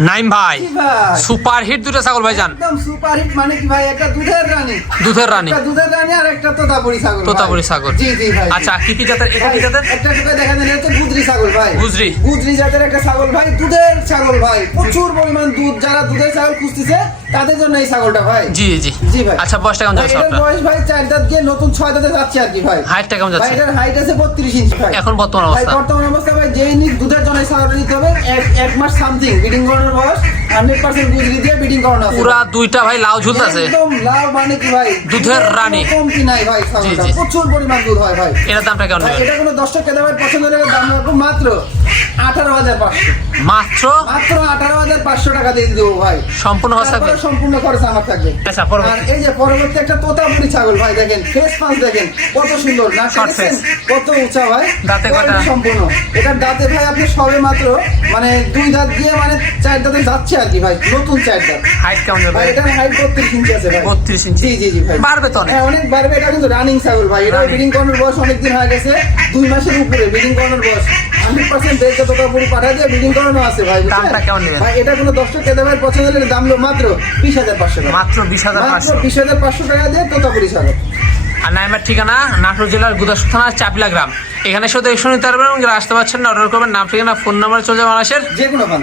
নাইম ভাই super hit দুটো ছাগল ভাই জান, একদম সুপার হিট। মানে কি ভাই, একটা দুধের রানী, দুধের রানী, একটা দুধের রানী আর একটা তোতাপুরি ছাগল। তোতাপুরি ছাগল, জি জি ভাই। আচ্ছা কি কি জাতের, এটা কি জাতের? একটা একটা দেখা যায় হচ্ছে গুজরি ছাগল ভাই, গুজরি, গুজরি জাতের একটা ছাগল ভাই, দুধের ছাগল ভাই, প্রচুর পরিমাণ দুধ। যারা দুধের ছাগল খুঁজতেছে তাদের জন্য এই ছাগলটা ভাই। জি জি জি ভাই। আচ্ছা বয়সটা কেমন যাচ্ছে এটার আপনার? বয়স ভাই 4 দাঁত গিয়ে নতুন 6 দাঁতে যাচ্ছে আর কি ভাই। হাইটটা কেমন ভাই যাচ্ছে? এটার হাইট আছে 32 ইঞ্চি ভাই। এখন বর্তমান ভাই অবস্থা? বর্তমান অবস্থা ভাই যেই নিক দুধের জন্য এই ছাগলটা নিতে হবে। এক মাস সামথিং ব্রিডিং করানোর বয়স, 100% গুজরি দিয়ে ব্রিডিং করানো আছে। পুরা দুইটা ভাই লাউ ঝুলতাছে, একদম লাভ। মানে কি ভাই, দুধের রানী, কম কি নাই ভাই ছাগলটা, জি, জি। প্রচুর পরিমাণ দুধ হয় ভাই। এটার দামটা কেমন ভাই নেবেন? এটা কোনো দর্শক খেতে ভাই পছন্দ হলে দাম রাখবো মাত্র 18,500, মাত্র মাত্র 18,500 টাকা দিয়ে দেবো ভাই। সম্পূর্ণ খরচ থাকবে? তারপরে সম্পূর্ণ খরচ আমার থাকবে। আচ্ছা আর পরবর্তী, এই যে পরবর্তী একটা তোতাপুরি ছাগল ভাই, দেখেন ফেস পাঁচ দেখেন কত সুন্দর, না Short face। কত উঁচা ভাই, দাঁতে কয়টা? quality সম্পূর্ণ। এটার দাঁতে ভাই আপনি সবে মাত্র মানে 2 দাঁত দিয়ে মানে 4 দাঁতে যাচ্ছে আর কি ভাই, নতুন 4 দাঁত। হাইট কেমন যাবে? ভাই এটার হাইট 32 ইঞ্চি আছে ভাই। 32 ইঞ্চি? জি জি জি ভাই। বাড়বে তো অনেক? হ্যাঁ অনেক বাড়বে। এটা কিন্তু রানিং ছাগল ভাই, এটা Running। ব্রিডিং করানোর বয়স অনেক দিন হয়ে গেছে, 2 মাসের উপরে ব্রিডিং করানোর বয়স। 100% বেলকে তোতাপুরি পাঠা দিয়ে ব্রিডিং করানো আছে ভাই, বুঝছেন? দামটা কেমন নেবেন? ভাই এটা কোনো দর্শক খেতে ভাই পছন্দ হলে দাম হলো মাত্র 20,500 টাকা। মাত্র মাত্র 20,500। 20,500 টাকা দিয়ে তোতাপুরি ছাগল। আর নাইমের ঠিকানা নাটোর জেলার গুদাসপুর থানা চাপিলা গ্রাম। এখানে শুধু দেখে নিতে পারবেন এবং যারা আসতে পারছেন না অর্ডার করবেন, নাম ঠিকানা ফোন নাম্বার চলে যাবে মানুষের যে কোনো পান।